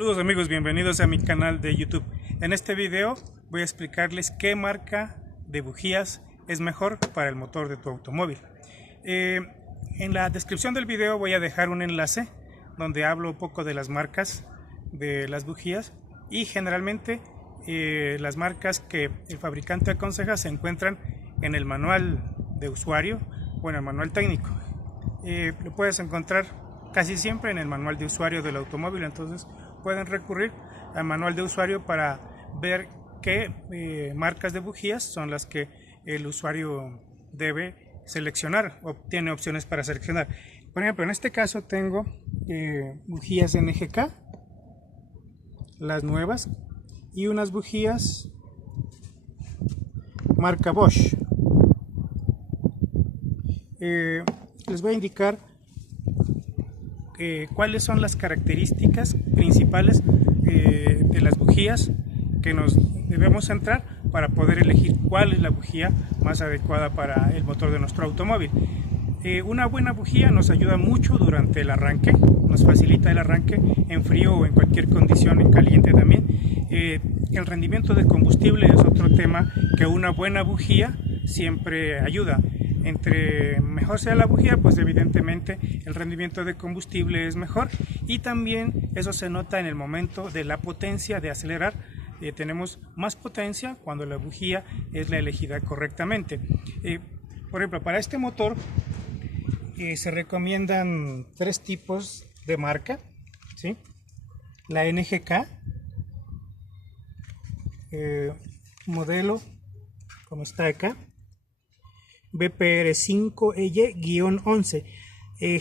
Saludos amigos, bienvenidos a mi canal de YouTube. En este video voy a explicarles qué marca de bujías es mejor para el motor de tu automóvil. En la descripción del video voy a dejar un enlace donde hablo un poco de las marcas de las bujías y generalmente las marcas que el fabricante aconseja se encuentran en el manual de usuario o en el manual técnico. Lo puedes encontrar casi siempre en el manual de usuario del automóvil, entonces pueden recurrir al manual de usuario para ver qué marcas de bujías son las que el usuario debe seleccionar o tiene opciones para seleccionar. Por ejemplo, en este caso tengo bujías NGK, las nuevas, y unas bujías marca Bosch. Les voy a indicar cuáles son las características principales de las bujías que nos debemos centrar para poder elegir cuál es la bujía más adecuada para el motor de nuestro automóvil. Una buena bujía nos ayuda mucho durante el arranque, nos facilita el arranque en frío o en cualquier condición, en caliente también. El rendimiento de combustible es otro tema que una buena bujía siempre ayuda. Entre mejor sea la bujía, pues evidentemente el rendimiento de combustible es mejor, y también eso se nota en el momento de la potencia de acelerar. Tenemos más potencia cuando la bujía es la elegida correctamente. Por ejemplo, para este motor se recomiendan tres tipos de marca, ¿sí? La NGK, modelo como está acá, BPR5EY-11.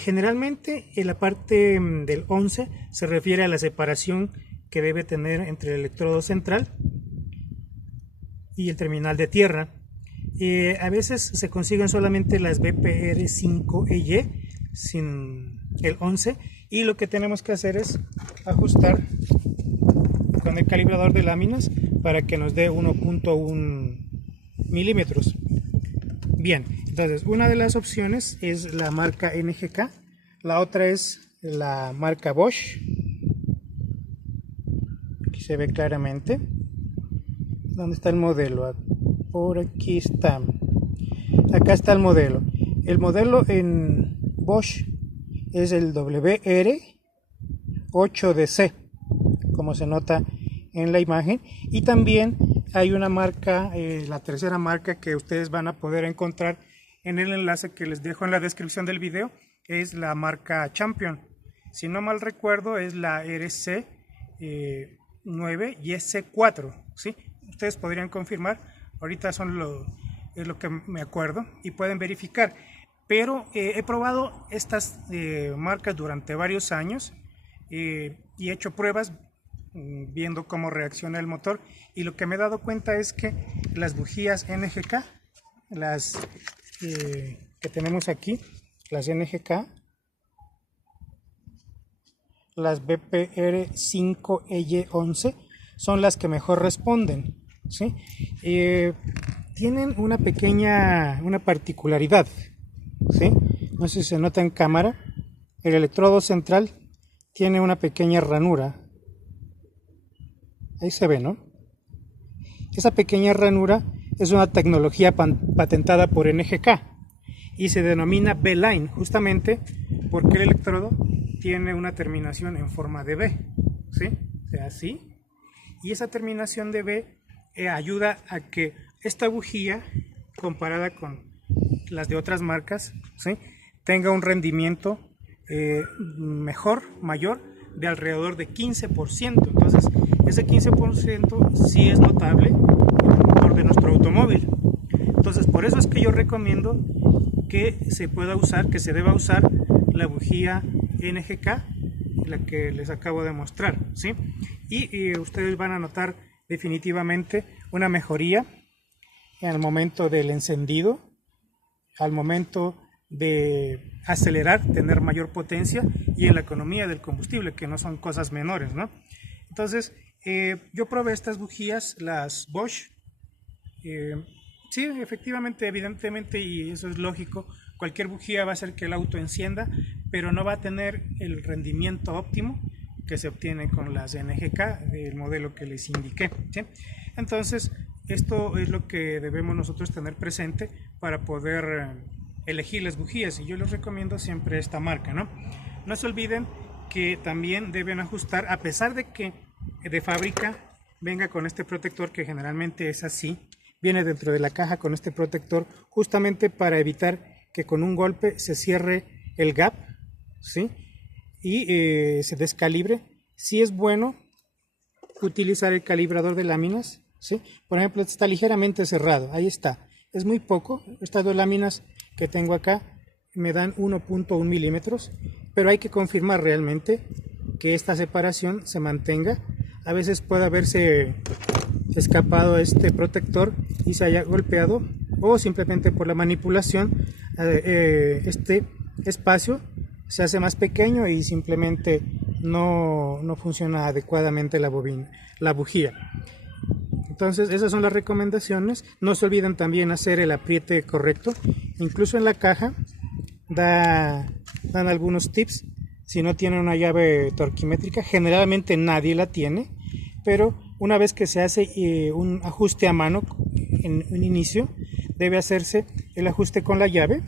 Generalmente en la parte del 11 se refiere a la separación que debe tener entre el electrodo central y el terminal de tierra. A veces se consiguen solamente las BPR5EY sin el 11, y lo que tenemos que hacer es ajustar con el calibrador de láminas para que nos dé 1.1 milímetros. Bien, entonces una de las opciones es la marca NGK, la otra es la marca Bosch. Aquí se ve claramente. ¿Dónde está el modelo? Por aquí está. Acá está el modelo. El modelo en Bosch es el WR8DC, como se nota en la imagen, y también hay una marca, la tercera marca que ustedes van a poder encontrar en el enlace que les dejo en la descripción del video, es la marca Champion. Si no mal recuerdo es la RC9 y S4, ¿sí? Ustedes podrían confirmar, ahorita es lo que me acuerdo y pueden verificar. Pero he probado estas marcas durante varios años y he hecho pruebas viendo cómo reacciona el motor, y lo que me he dado cuenta es que las bujías NGK, las que tenemos aquí, las NGK, las BPR5EY11, son las que mejor responden, ¿sí? Tienen una particularidad, ¿sí? No sé si se nota en cámara, el electrodo central tiene una pequeña ranura. Ahí se ve, ¿no? Esa pequeña ranura es una tecnología patentada por NGK y se denomina V-Line, justamente porque el electrodo tiene una terminación en forma de V, ¿sí? O sea, así. Y esa terminación de V ayuda a que esta bujía, comparada con las de otras marcas, ¿sí?, tenga un rendimiento mayor, de alrededor de 15%. Entonces, ese 15% sí es notable en el motor de nuestro automóvil. Entonces, por eso es que yo recomiendo que se deba usar la bujía NGK, la que les acabo de mostrar, ¿sí? Y ustedes van a notar definitivamente una mejoría en el momento del encendido, al momento de acelerar, tener mayor potencia, y en la economía del combustible, que no son cosas menores, ¿no? Entonces, yo probé estas bujías, las Bosch. Sí, efectivamente, evidentemente, y eso es lógico, cualquier bujía va a hacer que el auto encienda, pero no va a tener el rendimiento óptimo que se obtiene con las NGK del modelo que les indiqué, ¿sí? Entonces, esto es lo que debemos nosotros tener presente para poder elegir las bujías, y yo les recomiendo siempre esta marca, ¿no? No se olviden que también deben ajustar, a pesar de que de fábrica venga con este protector, que generalmente es así, viene dentro de la caja con este protector justamente para evitar que con un golpe se cierre el gap, ¿sí? Y se descalibre. Sí es bueno utilizar el calibrador de láminas, ¿sí? Por ejemplo, está ligeramente cerrado, ahí está, es muy poco. Estas dos láminas que tengo acá me dan 1.1 milímetros, pero hay que confirmar realmente que esta separación se mantenga. A veces puede haberse escapado este protector y se haya golpeado, o simplemente por la manipulación este espacio se hace más pequeño y simplemente no funciona adecuadamente la bujía. Entonces, esas son las recomendaciones. No se olviden también hacer el apriete correcto. Incluso en la caja dan algunos tips. Si no tienen una llave torquimétrica, generalmente nadie la tiene, pero una vez que se hace un ajuste a mano en un inicio, debe hacerse el ajuste con la llave,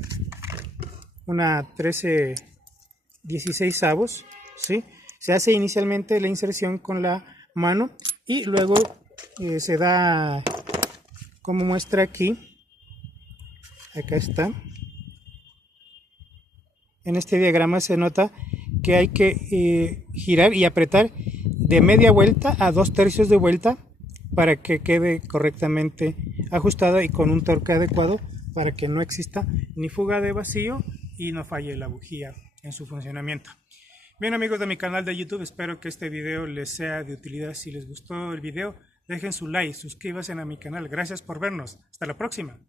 una 13/16, ¿sí? Se hace inicialmente la inserción con la mano y luego se da, como muestra aquí, acá está. En este diagrama se nota que hay que girar y apretar de media vuelta a 2/3 de vuelta para que quede correctamente ajustada y con un torque adecuado, para que no exista ni fuga de vacío y no falle la bujía en su funcionamiento. Bien, amigos de mi canal de YouTube, espero que este video les sea de utilidad. Si les gustó el video, dejen su like, suscríbanse a mi canal. Gracias por vernos. Hasta la próxima.